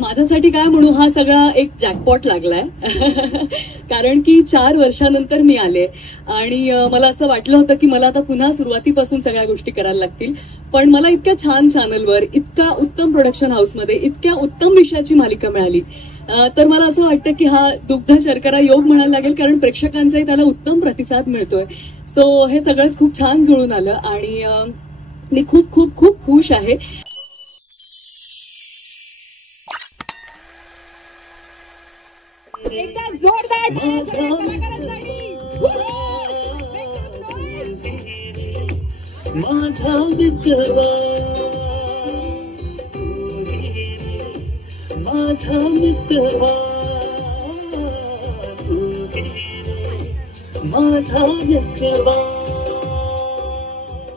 माझ्यासाठी काय म्हणू, हा सगळा एक जॅकपॉट लागलाय. कारण की 4 वर्षानंतर मी आले आणि मला असं वाटलं होतं की मला आता पुन्हा सुरुवातीपासून सगळ्या गोष्टी करायला लागतील. पण मला इतक्या छान चॅनलवर, इतका उत्तम प्रोडक्शन हाऊसमध्ये, इतक्या उत्तम विषयाची मालिका मिळाली. तर मला असं वाटतं की हा दुग्ध शर्करा योग म्हणायला लागेल, कारण प्रेक्षकांचाही त्याला उत्तम प्रतिसाद मिळतोय. सो हे सगळंच खूप छान जुळून आलं आणि मी खूप खूप खूप खुश आहे. एकदा जोरदार कलाकारांसाठी माझा मित्रवा, माझा मित्रवा, माझा मित्रवा.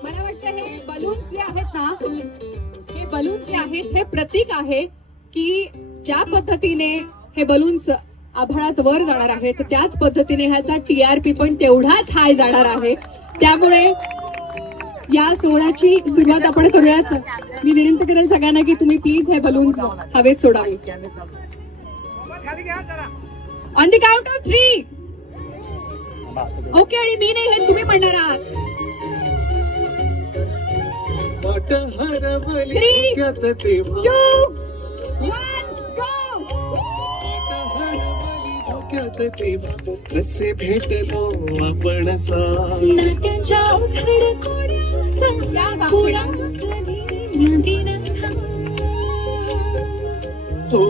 मला वाटतं हे बलून्स जे आहेत ना, हे बलून्स जे आहेत हे प्रतीक आहे की ज्या पद्धतीने हे बलून्स आभाळात वर जाणार आहेत त्याच पद्धतीने ह्याचा TRP पण तेवढाच हाय जाणार आहे. त्यामुळे या सोहळ्याची सुरुवात आपण करूयात. मी विनंती करेल सगळ्यांना की तुम्ही प्लीज हे बलून्स हवेत सोडावे. On the count of 3. Okay, आणि मी नाही, हे तुम्ही म्हणणार आहात. 3, 2, 1, गो. कसे भेटलो आपण हो,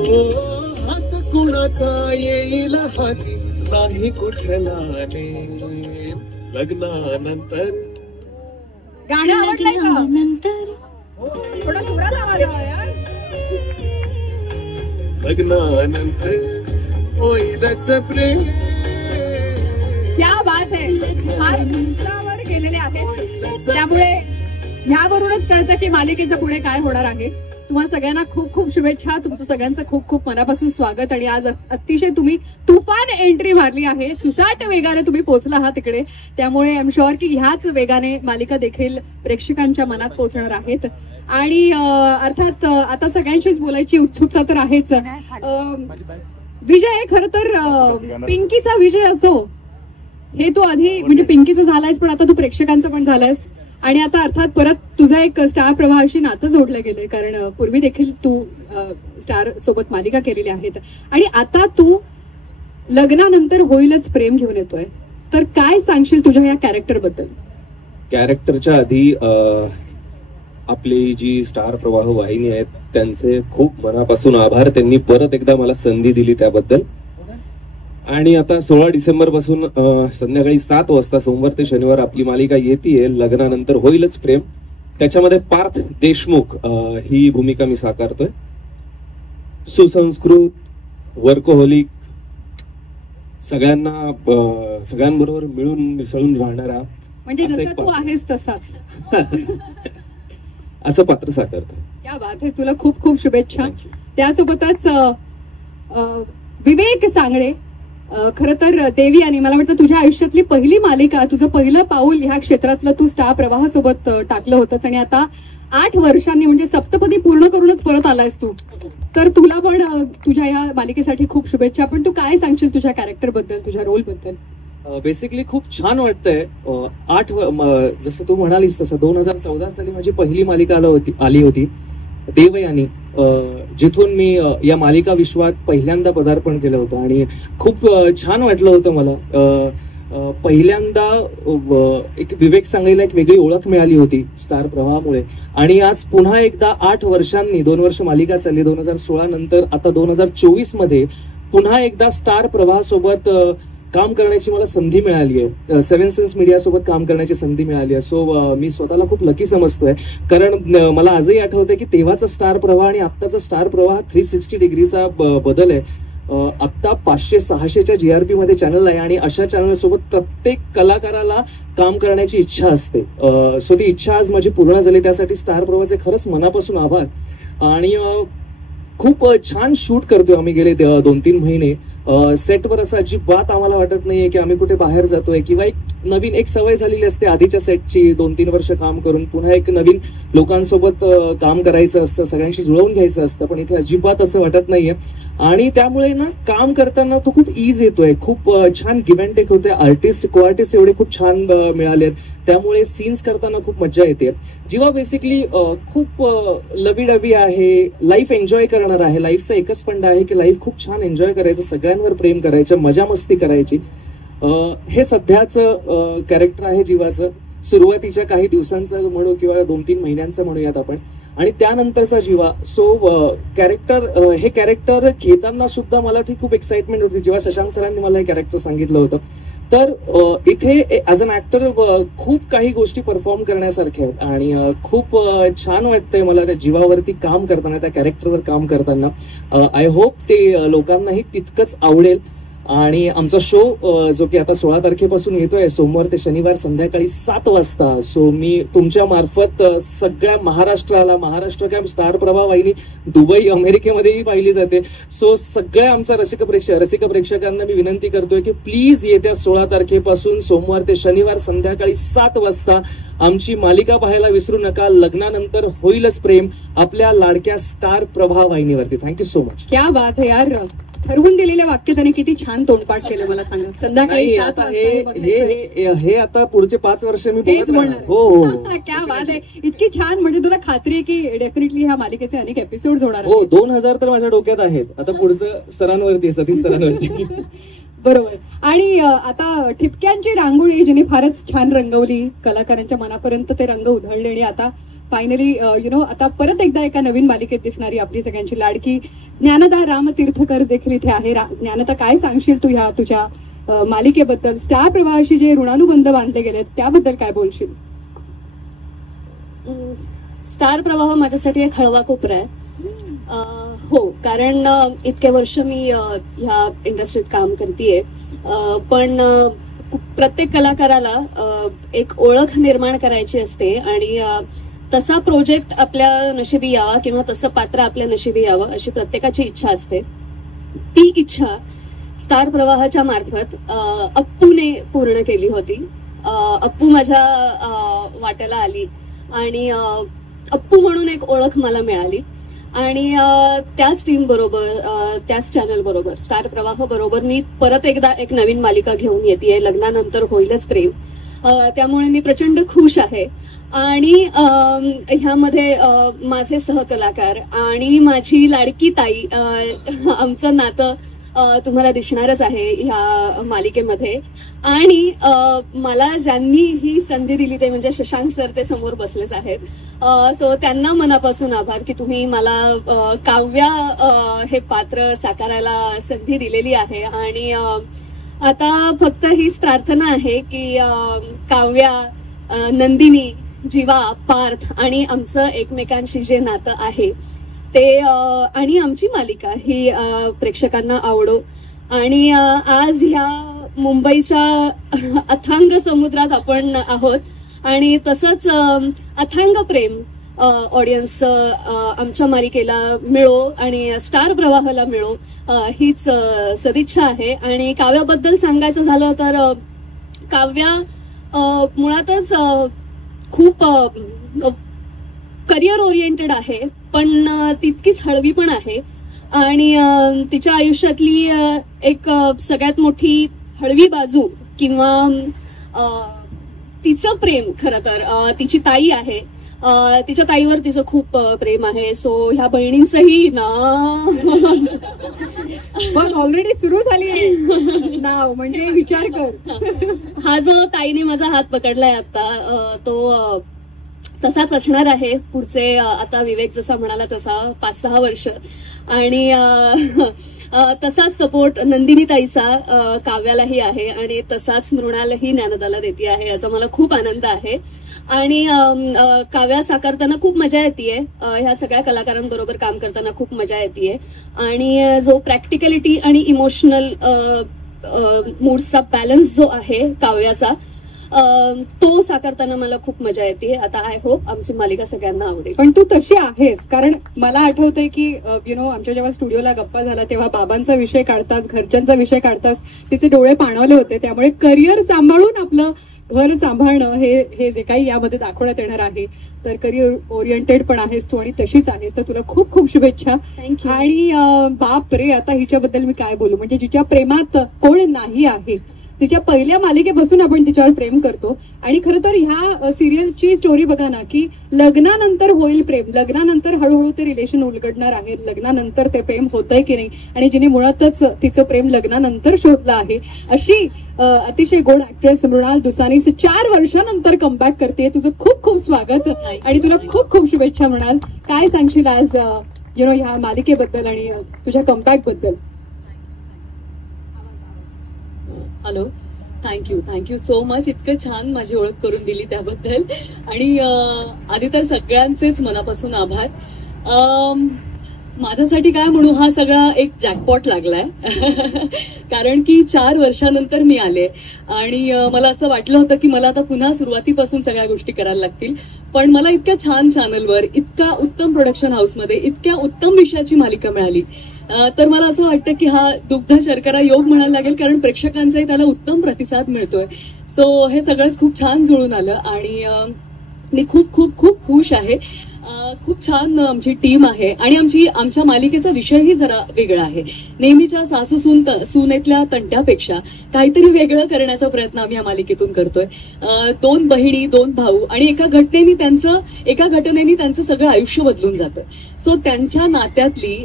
हात कुणाचा येईल हाती नाही कुठला लग्नानंतर. गाणं आवडलंय का? नंतर थोडा जोरात आवाज यार. लग्नानंतर होईलच प्रेम. क्या बात आहे. फार उंचावर गेलेले आहेत. त्यामुळे ह्यावरूनच कळतं की मालिकेचं पुढे काय होणार आहे. तुम्हा सगळ्यांना खूप खूप शुभेच्छा. तुमचं सगळ्यांचं खूप खूप मनापासून स्वागत. आणि आज अतिशय तुम्ही तुफान एंट्री मारली आहे. सुसाट वेगाने तुम्ही पोहोचला आहात तिकडे. त्यामुळे आय एम शुअर की ह्याच वेगाने मालिका देखील प्रेक्षकांच्या मनात पोहोचणार आहेत. आणि अर्थात आता सगळ्यांशीच बोलायची उत्सुकता तर आहेच. विजय, खर तर पिंकीचा विजय असो, हे तू आधी म्हणजे पिंकीचं झालायस, पण आता तू प्रेक्षकांचं पण झालायस. आणि आता अर्थात परत तुझा एक स्टार प्रवाहाशी नातं जोडलं गेलंय, कारण पूर्वी देखील तू स्टार सोबत मालिका केलेली आहेत. आणि आता तू लग्नानंतर होईलच प्रेम घेऊन येतोय. तर काय सांगशील तुझ्या या कॅरेक्टर बद्दल? कॅरेक्टरच्या आधी आपली जी स्टार प्रवाह वाहिनी आहेत त्यांचे खूप मनापासून आभार. त्यांनी परत एकदा मला संधी दिली त्याबद्दल. आणि आता 16 डिसेंबर पासून संध्याकाळी 7 वाजता सोमवार ते शनिवार आपली मालिका येतेय लग्नानंतर होईलच प्रेम. त्याच्यामध्ये पार्थ देशमुख ही भूमिका मी साकारतोय. सुसंस्कृत, वर्कोहोलिक, सगळ्यांबरोबर मिळून मिसळून राहणारा, म्हणजे जसं तू आहेस तसाच असं पात्र साकारतोय. क्या बात आहे. तुला खूप खूप शुभेच्छा. त्यासोबतच विवेक सांगळे, खर तर देवी, आणि मला वाटतं तुझ्या आयुष्यातली पहिली मालिका, तुझं पहिलं पाऊल ह्या क्षेत्रातलं तू स्टार प्रवाहासोबत टाकलं होतंच. आणि आता 8 वर्षांनी म्हणजे सप्तपदी पूर्ण करूनच परत आलायस तू. तर तुला पण तुझ्या या मालिकेसाठी खूप शुभेच्छा. पण तू काय सांगशील तुझ्या कॅरेक्टर बद्दल, तुझ्या रोल बद्दल? बेसिकली खूप छान वाटतंय. जसं तू म्हणालीस तसं 2014 साली माझी पहिली मालिका आली होती देवयानी, जिथून मी या मालिका विश्वात पहिल्यांदा पदार्पण केलं होतं. आणि खूप छान वाटलं होतं मला. पहिल्यांदा एक विवेक सांगलीला एक वेगळी ओळख मिळाली होती स्टार प्रवाहामुळे. आणि आज पुन्हा एकदा 8 वर्षांनी, 2 वर्ष मालिका चालली 2016 नंतर, आता 2024 मध्ये पुन्हा एकदा स्टार प्रवाहासोबत काम करण्याची मला संधी मिळाली आहे. 7 सेन्स मीडिया सोबत काम करण्याची संधी मिळाली आहे. सो मी स्वतःला खूप लकी समजतोय, कारण मला आजही आठवतंय की तेव्हाचा स्टार प्रवाह आणि आत्ताचा स्टार प्रवाह 360 डिग्रीचा बदल आहे. आत्ता 500-600च्या GRP मध्ये चॅनल आहे आणि अशा चॅनल सोबत प्रत्येक कलाकाराला काम करण्याची इच्छा असते. सो ती इच्छा आज माझी पूर्ण झाली. त्यासाठी स्टार प्रवाहाचे खरंच मनापासून आभार. आणि खूप छान शूट करतोय आम्ही गेले 2-3 महिने. सेटवर असं अजिबात आम्हाला वाटत नाहीये की आम्ही कुठे बाहेर जातोय किंवा एक नवीन एक सवय झालेली असते आधीच्या सेटची 2-3 वर्ष काम करून पुन्हा एक नवीन लोकांसोबत काम करायचं असतं, सगळ्यांशी जुळवून घ्यायचं असतं, पण इथे अजिबात असं वाटत नाहीये. आणि त्यामुळे ना काम करताना तो खूप इज येतोय, खूप छान गिव्ह अँड टेक होते. आर्टिस्ट को आर्टिस्ट एवढे खूप छान मिळालेत, त्यामुळे सीन्स करताना खूप मजा येते. जीवा बेसिकली खूप लवी डवी आहे, लाईफ एन्जॉय करणार आहे. लाईफचा एकच फंड आहे की लाईफ खूप छान एन्जॉय करायचं, सगळ्यांवर प्रेम करायचं, मजा मस्ती करायची. हे सध्याचं कॅरेक्टर आहे जीवाचं, सुरुवातीच्या काही दिवसांचं म्हणू किंवा 2-3 महिन्यांचं म्हणूयात आपण, आणि त्यानंतरचा जीवा. सो हे कॅरेक्टर घेताना सुद्धा मला ती खूप एक्साइटमेंट होती जेव्हा शशांक सरांनी मला हे कॅरेक्टर सांगितलं होतं. तर इथे ॲज अन ऍक्टर खूप काही गोष्टी परफॉर्म करण्यासारख्या आहेत आणि खूप छान वाटतंय मला त्या जीवावरती काम करताना, त्या कॅरेक्टरवर काम करताना. आय होप ते लोकांनाही तितकंच आवडेल. आणि आमचा शो जो की आता 16 तारखेपासून येतोय, सोमवार ते शनिवार संध्याकाळी 7 वाजता. सो मी तुमच्या मार्फत सगळ्या महाराष्ट्राला, महाराष्ट्र काय स्टार प्रभाव वाहिनी दुबई अमेरिकेमध्येही पाहिली जाते, सो सगळ्या आमच्या रसिक प्रेक्षकांना मी विनंती करतोय की प्लीज येत्या 16 तारखेपासून सोमवार ते शनिवार संध्याकाळी 7 वाजता आमची मालिका पाहायला विसरू नका. लग्नानंतर होईलच प्रेम, आपल्या लाडक्या स्टार प्रभाव वाहिनीवरती. Thank you so much. क्या बात है यार, ठरवून दिलेल्या वाक्य त्याने किती छान तोंडपाठ केलं. मला सांगा, संध्याकाळी 7 वाजता हे आता पुढचे 5 वर्ष मी हेच म्हणणार. हो क्या बात आहे, इतकी छान. म्हणजे तुला खात्री आहे की डेफिनेटली ह्या मालिकेचे अनेक एपिसोड होणार. हो, 2000 तर माझ्या डोक्यात आहेत. आता पुढचं सरांवरती, सतीश सरांवरती. बरोबर. आणि आता ठिपक्यांची रांगोळी जिने फारच छान रंगवली, कलाकारांच्या मनापर्यंत ते रंग उधळले आणि आता फायनली आता परत एकदा एका नवीन मालिकेत दिसणारी आपली सगळ्यांची लाडकी ज्ञानदा रामतीर्थकर देखील इथे आहे. ज्ञानदा, काय सांगशील तू ह्या तुझ्या मालिकेबद्दल? स्टार प्रवाहाशी जे ऋणानुबंध बांधले गेलेत त्याबद्दल काय बोलशील? स्टार प्रवाह माझ्यासाठी एक हळवा कोपरा आहे. हो, कारण इतके वर्ष मी ह्या इंडस्ट्रीत काम करतेय, पण प्रत्येक कलाकाराला एक ओळख निर्माण करायची असते आणि तसा प्रोजेक्ट आपल्या नशिबी यावा किंवा तसं पात्र आपल्या नशिबी यावं अशी प्रत्येकाची इच्छा असते. ती इच्छा स्टार प्रवाहाच्या मार्फत अप्पूने पूर्ण केली होती. अप्पू माझ्या वाट्याला आली आणि अप्पू म्हणून एक ओळख मला मिळाली आणि त्याच टीम बरोबर, त्याच चॅनल बरोबर, स्टार प्रवाह बरोबर मी परत एकदा एक नवीन मालिका घेऊन येते, लग्नानंतर होईलच प्रेम. त्यामुळे मी प्रचंड खुश आहे. आणि ह्यामध्ये माझे सहकलाकार आणि माझी लाडकी ताई, आमचं नातं तुम्हाला दिसणारच आहे ह्या मालिकेमध्ये. आणि मला ज्यांनी ही संधी दिली ते म्हणजे शशांक सर, ते समोर बसलेच आहेत. सो त्यांना मनापासून आभार की तुम्ही मला काव्या हे पात्र साकारायला संधी दिलेली आहे. आणि आता फक्त हीच प्रार्थना आहे की काव्या, नंदिनी, जीवा, पार्थ आणि आमचं एकमेकांशी जे नातं आहे ते आणि आमची मालिका ही प्रेक्षकांना आवडो. आणि आज ह्या मुंबईच्या अथांग समुद्रात आपण आहोत आणि तसंच अथांग प्रेम ऑडियन्स आमच्या मालिकेला मिळो आणि स्टार प्रवाहाला मिळो हीच सदिच्छा आहे. आणि काव्याबद्दल सांगायचं झालं तर काव्या मुळातच खूप करिअर ओरिएंटेड आहे, पण तितकीच हळवी पण आहे. आणि तिच्या आयुष्यातली एक सगळ्यात मोठी हळवी बाजू किंवा तिचं प्रेम खरं तर तिची ताई आहे. तिच्या ताईवर तिचं खूप प्रेम आहे. सो ह्या बहिणींचंही ना पण ऑलरेडी सुरू झाली आहे नाव, म्हणजे विचार कर. हा जो ताईने माझा हात पकडलाय आता तो तसाच असणार आहे पुढचे. आता विवेक जसा म्हणाला तसा 5-6 वर्ष. आणि तसाच सपोर्ट नंदिनी ताईचा काव्यालाही आहे आणि तसाच मृणालही ज्ञानदाला देते आहे. याचा मला खूप आनंद आहे. आणि काव्या साकारताना खूप मजा येते, ह्या सगळ्या कलाकारांबरोबर काम करताना खूप मजा येते. आणि जो प्रॅक्टिकलिटी आणि इमोशनल मूड्सचा बॅलन्स जो आहे काव्याचा तो साकारताना मला खूप मजा येते. आता आय होप आमची मालिका सगळ्यांना आवडेल. पण तू तशी आहेस, कारण मला आठवतंय की आमच्या जेव्हा स्टुडिओला गप्पा झाला तेव्हा बाबांचा विषय काढतास, घरच्यांचा विषय काढतास, तिचे डोळे पाणावले होते. त्यामुळे करिअर सांभाळून आपलं घर सांभाळणं हे जे काही यामध्ये दाखवण्यात येणार आहे, तर करिअर ओरिएंटेड पण आहेस तू आणि तशीच आहेस. तर तुला खूप खूप शुभेच्छा. थँक्यू. आणि बाप रे, आता हिच्याबद्दल मी काय बोलू, म्हणजे जिच्या प्रेमात कोण नाही आहे, तिच्या पहिल्या मालिकेपासून आपण तिच्यावर प्रेम करतो. आणि खरं तर ह्या सिरियलची स्टोरी बघा ना, की लग्नानंतर होईल प्रेम, लग्नानंतर हळूहळू ते रिलेशन उलगडणार आहे, लग्नानंतर ते प्रेम होतंय की नाही, आणि जिने मुळातच तिचं प्रेम लग्नानंतर शोधलं आहे, अशी अतिशय गोड ऍक्ट्रेस मृणाल दुसानी 4 वर्षानंतर कमबॅक करते. तुझं खूप खूप स्वागत आणि तुला खूप खूप शुभेच्छा. मृणाल, काय सांगशील आज ह्या मालिकेबद्दल आणि तुझ्या कमबॅक बद्दल? Hello, thank you so much. इतकं छान माझी ओळख करून दिली त्याबद्दल. आणि आधी तर सगळ्यांचेच मनापासून आभार. माझ्यासाठी काय म्हणू, हा सगळा एक जॅकपॉट लागलाय. कारण की 4 वर्षानंतर मी आले आणि मला असं वाटलं होतं की मला आता पुन्हा सुरुवातीपासून सगळ्या गोष्टी करायला लागतील. पण मला इतक्या छान चॅनलवर, इतका उत्तम प्रोडक्शन हाऊसमध्ये, इतक्या उत्तम विषयाची मालिका मिळाली. तर मला असं वाटतं की हा दुग्ध शर्करा योग म्हणायला लागेल, कारण प्रेक्षकांचाही त्याला उत्तम प्रतिसाद मिळतोय. सो हे सगळंच खूप छान जुळून आलं आणि मी खूप खूप खूप खुश आहे. खूप छान आमची टीम आहे आणि आमच्या मालिकेचा विषयही जरा वेगळा आहे. नेहमीच्या सासू सुनेतल्या तंट्यापेक्षा काहीतरी वेगळं करण्याचा प्रयत्न आम्ही या मालिकेतून करतोय. 2 बहिणी, 2 भाऊ आणि एका घटनेने त्यांचं सगळं आयुष्य बदलून जातं. सो त्यांच्या नात्यातली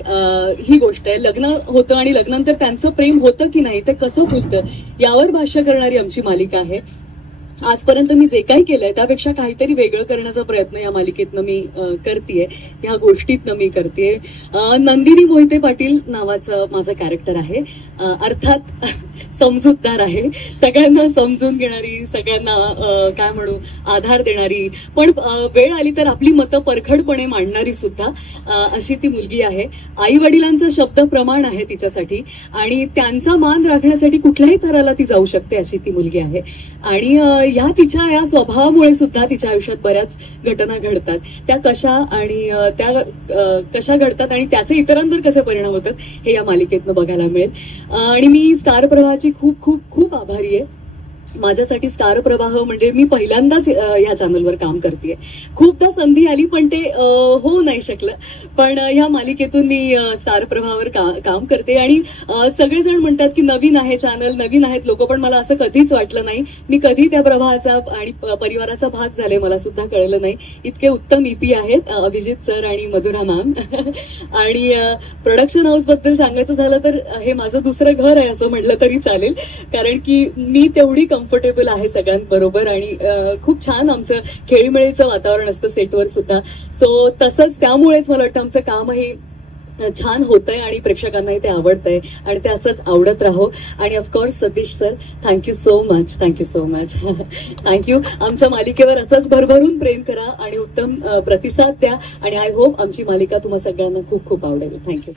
ही गोष्ट आहे. लग्न होतं आणि लग्नानंतर त्यांचं प्रेम होतं की नाही, ते कसं फुलतं, यावर भाष्य करणारी आमची मालिका आहे. आजपर्यंत मी जे काही केलंय त्यापेक्षा काहीतरी वेगळं करण्याचा प्रयत्न या मालिकेतनं मी करतेय, या गोष्टीतनं मी करतेय. नंदिनी मोहिते पाटील नावाचं माझं कॅरेक्टर आहे. अर्थात समजूतदार आहे, सगळ्यांना समजून घेणारी, सगळ्यांना काय म्हणू, आधार देणारी, पण वेळ आली तर आपली मतं परखडपणे मांडणारी सुद्धा अशी ती मुलगी आहे. आई वडिलांचं शब्द प्रमाण आहे तिच्यासाठी आणि त्यांचा मान राखण्यासाठी कुठल्याही थराला ती जाऊ शकते, अशी ती मुलगी आहे. आणि या स्वभावामुळे सुद्धा तिच्या आयुष्यात बऱ्याच घटना घडतात. त्या कशा घडतात आणि त्याचे इतरांवर कसे परिणाम होतात हे या मालिकेतनं बघायला मिळेल. आणि मी स्टार प्रवाहाची खूप खूप खूप आभारी आहे. माझ्यासाठी स्टार प्रवाह म्हणजे मी पहिल्यांदाच या चॅनलवर काम करतेय. खूपदा संधी आली पण ते होऊ नाही शकलं. पण ह्या मालिकेतून मी स्टार प्रवाहावर काम करते आणि सगळेजण म्हणतात की नवीन आहे चॅनल, नवीन आहेत लोक, पण मला असं कधीच वाटलं नाही. मी कधी त्या प्रवाहाचा आणि परिवाराचा भाग झाले मला सुद्धा कळलं नाही. इतके उत्तम EP आहेत अभिजित सर आणि मधुरा मॅम. आणि प्रोडक्शन हाऊस बद्दल सांगायचं झालं तर हे माझं दुसरं घर आहे असं म्हटलं तरी चालेल, कारण की मी तेवढी कम्फर्टेबल आहे सगळ्यांबरोबर आणि खूप छान आमचं खेळीमेळीचं वातावरण असतं सेटवर सुद्धा. सो तसंच त्यामुळेच मला वाटतं आमचं कामही छान होतंय आणि प्रेक्षकांनाही ते आवडतंय आणि ते असंच आवडत राहो. आणि of course Satish sir, thank you so much. Thank you. आमच्या मालिकेवर असंच भरभरून प्रेम करा आणि उत्तम प्रतिसाद द्या आणि आय होप आमची मालिका तुम्हा सगळ्यांना खूप खूप आवडेल. थँक्यू.